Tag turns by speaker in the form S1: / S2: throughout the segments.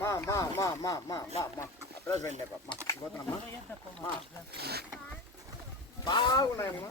S1: మా మా మా మా మా. మా మా అప్పుడే ఫ్రెండ్ మా పోతున్నామ్మా మా బాగున్నాయమ్మా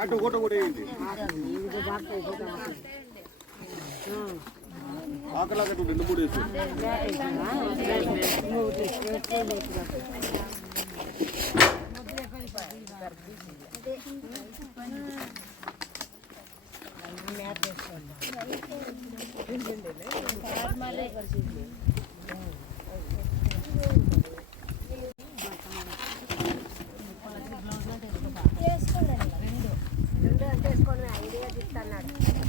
S1: అటు ఒకటి కూడా వేయండి. ఆకలాగా రెండు మూడు వేసు 在那里。